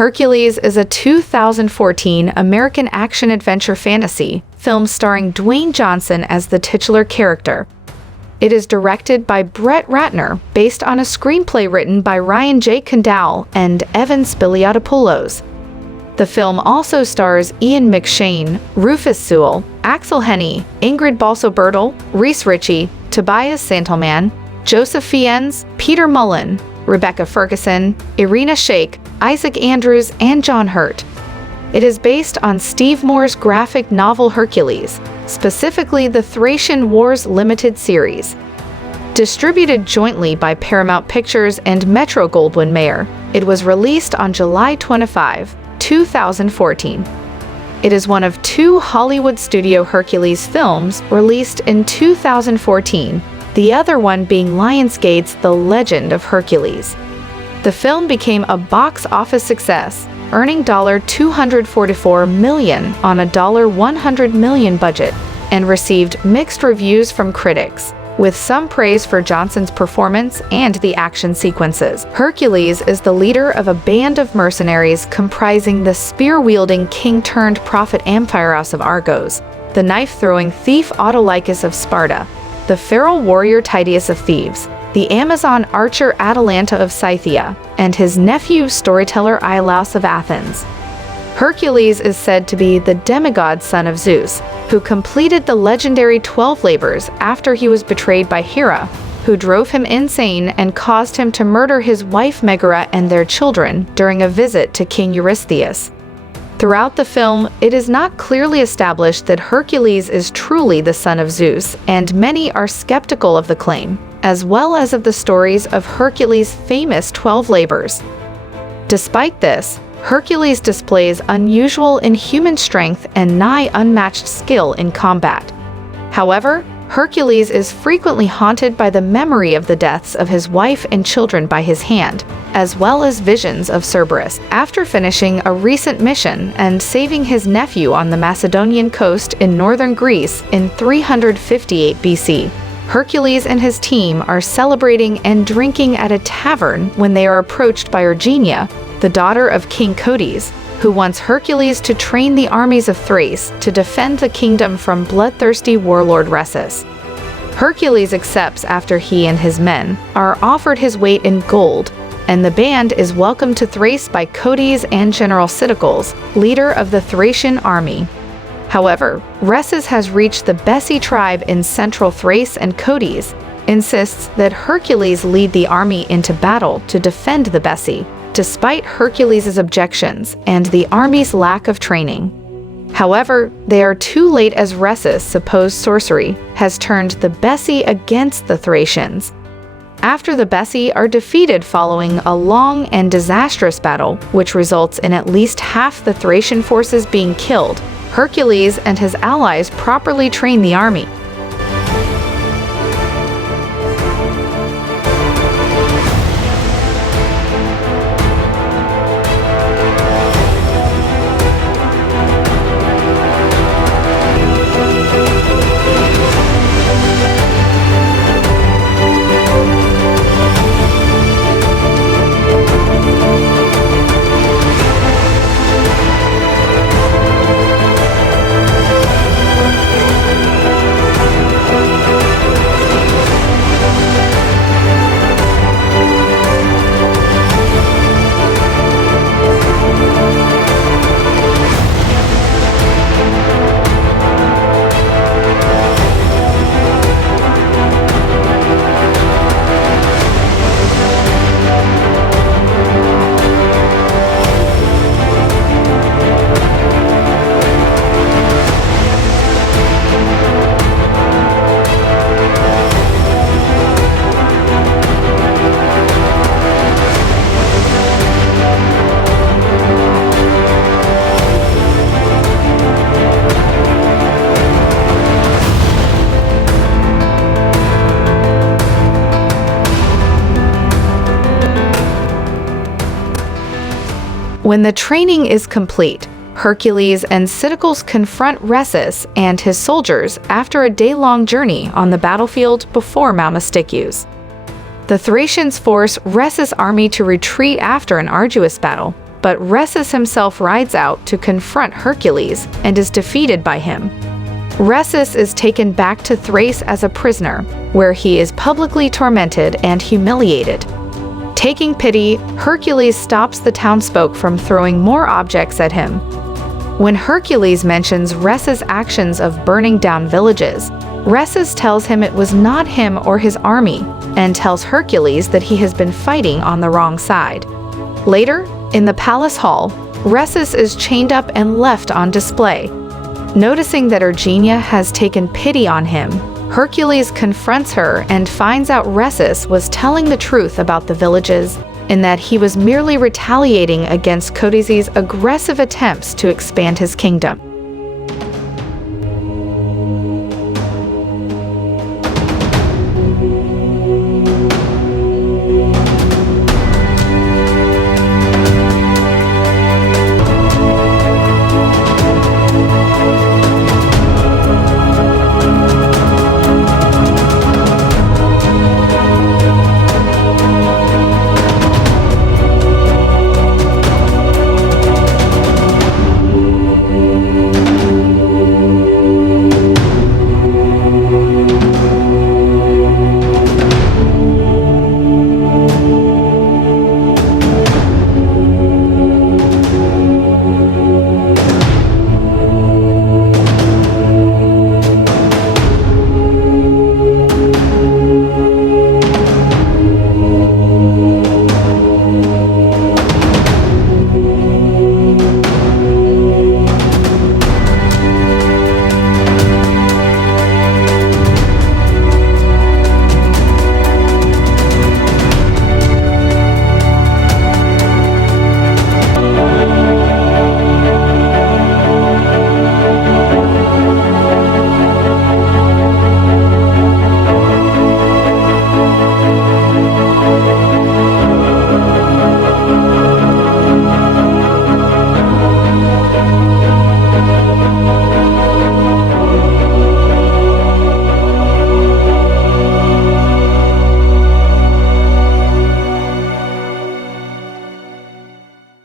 Hercules is a 2014 American action-adventure fantasy film starring Dwayne Johnson as the titular character. It is directed by Brett Ratner, based on a screenplay written by Condal and Evan Spiliotopoulos. The film also stars Ian McShane, Rufus Sewell, Aksel Hennie, Ingrid Bolsø Berdal, Reece Ritchie, Tobias Santelmann, Joseph Fiennes, Peter Mullan, Rebecca Ferguson, Irina Shayk, Isaac Andrews, and John Hurt. It is based on Steve Moore's graphic novel Hercules, specifically the Thracian Wars limited series. Distributed jointly by Paramount Pictures and Metro-Goldwyn-Mayer, it was released on July 25, 2014. It is one of two Hollywood-studio Hercules films released in 2014, the other one being Lionsgate's The Legend of Hercules. The film became a box office success, earning $244 million on a $100 million budget, and received mixed reviews from critics, with some praise for Johnson's performance and the action sequences. Hercules is the leader of a band of mercenaries comprising the spear-wielding king-turned-prophet Amphiaraus of Argos, the knife-throwing thief Autolycus of Sparta, the feral warrior Tydeus of Thebes, the Amazon archer Atalanta of Scythia, and his nephew storyteller Iolaus of Athens. Hercules is said to be the demigod son of Zeus, who completed the legendary 12 labors after he was betrayed by Hera, who drove him insane and caused him to murder his wife Megara and their children during a visit to King Eurystheus. Throughout the film, it is not clearly established that Hercules is truly the son of Zeus, and many are skeptical of the claim, as well as of the stories of Hercules' famous 12 labors. Despite this, Hercules displays unusual inhuman strength and nigh unmatched skill in combat. However, Hercules is frequently haunted by the memory of the deaths of his wife and children by his hand, as well as visions of Cerberus. After finishing a recent mission and saving his nephew on the Macedonian coast in northern Greece in 358 BC, Hercules and his team are celebrating and drinking at a tavern when they are approached by Erginia, the daughter of King Cotys, who wants Hercules to train the armies of Thrace to defend the kingdom from bloodthirsty warlord Rhesus. Hercules accepts after he and his men are offered his weight in gold, and the band is welcomed to Thrace by Cotys and General Siticles, leader of the Thracian army. However, Rhesus has reached the Bessi tribe in central Thrace, and Cotys insists that Hercules lead the army into battle to defend the Bessi, despite Hercules' objections and the army's lack of training. However, they are too late as Rhesus' supposed sorcery has turned the Bessi against the Thracians. After the Bessi are defeated following a long and disastrous battle, which results in at least half the Thracian forces being killed, Hercules and his allies properly train the army. When the training is complete, Hercules and Siticles confront Rhesus and his soldiers after a day-long journey on the battlefield before Mount Mysticus. The Thracians force Rhesus' army to retreat after an arduous battle, but Rhesus himself rides out to confront Hercules and is defeated by him. Rhesus is taken back to Thrace as a prisoner, where he is publicly tormented and humiliated. Taking pity, Hercules stops the townsfolk from throwing more objects at him. When Hercules mentions Rhesus' actions of burning down villages, Rhesus tells him it was not him or his army, and tells Hercules that he has been fighting on the wrong side. Later, in the palace hall, Rhesus is chained up and left on display. Noticing that Erginia has taken pity on him, Hercules confronts her and finds out Rhesus was telling the truth about the villages, and that he was merely retaliating against Codices's aggressive attempts to expand his kingdom.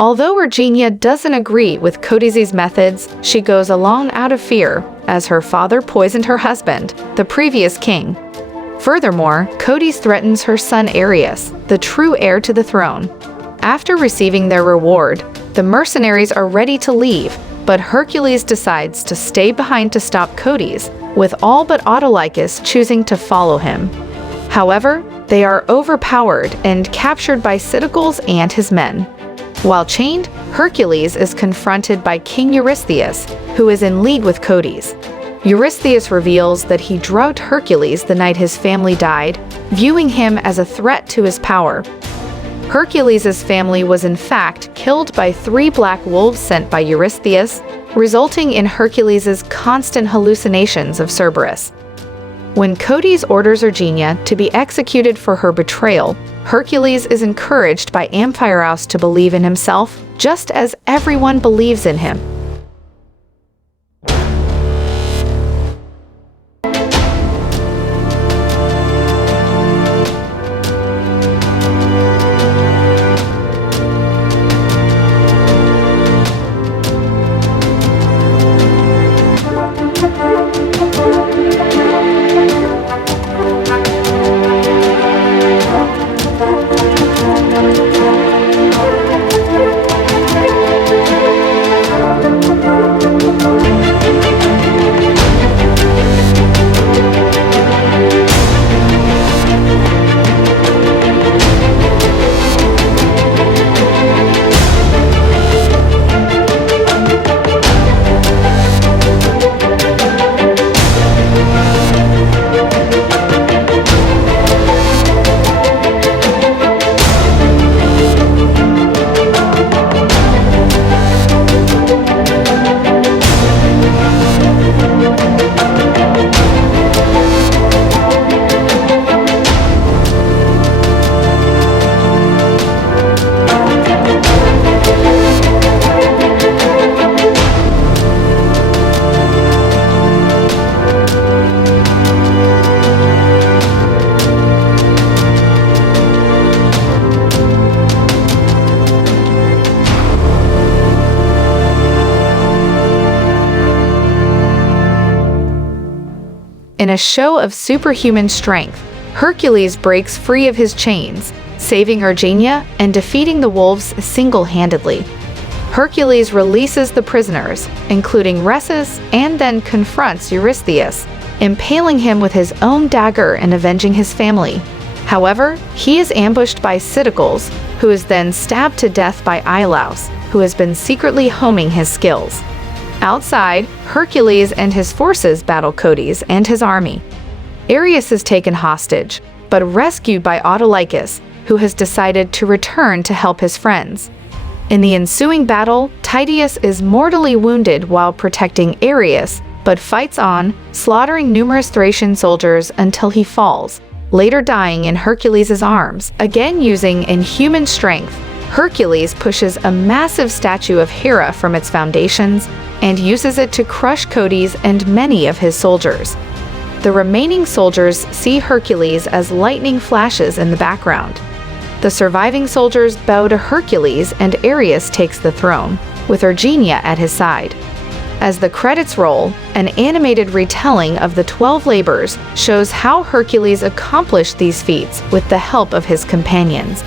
Although Erginia doesn't agree with Codices's methods, she goes along out of fear, as her father poisoned her husband, the previous king. Furthermore, Codice threatens her son Arius, the true heir to the throne. After receiving their reward, the mercenaries are ready to leave, but Hercules decides to stay behind to stop Codice, with all but Autolycus choosing to follow him. However, they are overpowered and captured by Cydicles and his men. While chained, Hercules is confronted by King Eurystheus, who is in league with Codice. Eurystheus reveals that he drugged Hercules the night his family died, viewing him as a threat to his power. Hercules' family was in fact killed by 3 black wolves sent by Eurystheus, resulting in Hercules' constant hallucinations of Cerberus. When Codice orders Erginia to be executed for her betrayal, Hercules is encouraged by Amphiaraus to believe in himself, just as everyone believes in him. In a show of superhuman strength, Hercules breaks free of his chains, saving Irina and defeating the wolves single-handedly. Hercules releases the prisoners, including Rhesus, and then confronts Eurystheus, impaling him with his own dagger and avenging his family. However, he is ambushed by Siticles, who is then stabbed to death by Iolaus, who has been secretly homing his skills. Outside, Hercules and his forces battle Codius and his army. Ares is taken hostage, but rescued by Autolycus, who has decided to return to help his friends. In the ensuing battle, Tydeus is mortally wounded while protecting Ares, but fights on, slaughtering numerous Thracian soldiers until he falls, later dying in Hercules' arms. Again using inhuman strength, Hercules pushes a massive statue of Hera from its foundations and uses it to crush Codius and many of his soldiers. The remaining soldiers see Hercules as lightning flashes in the background. The surviving soldiers bow to Hercules and Ares takes the throne, with Irina at his side. As the credits roll, an animated retelling of the 12 labors shows how Hercules accomplished these feats with the help of his companions.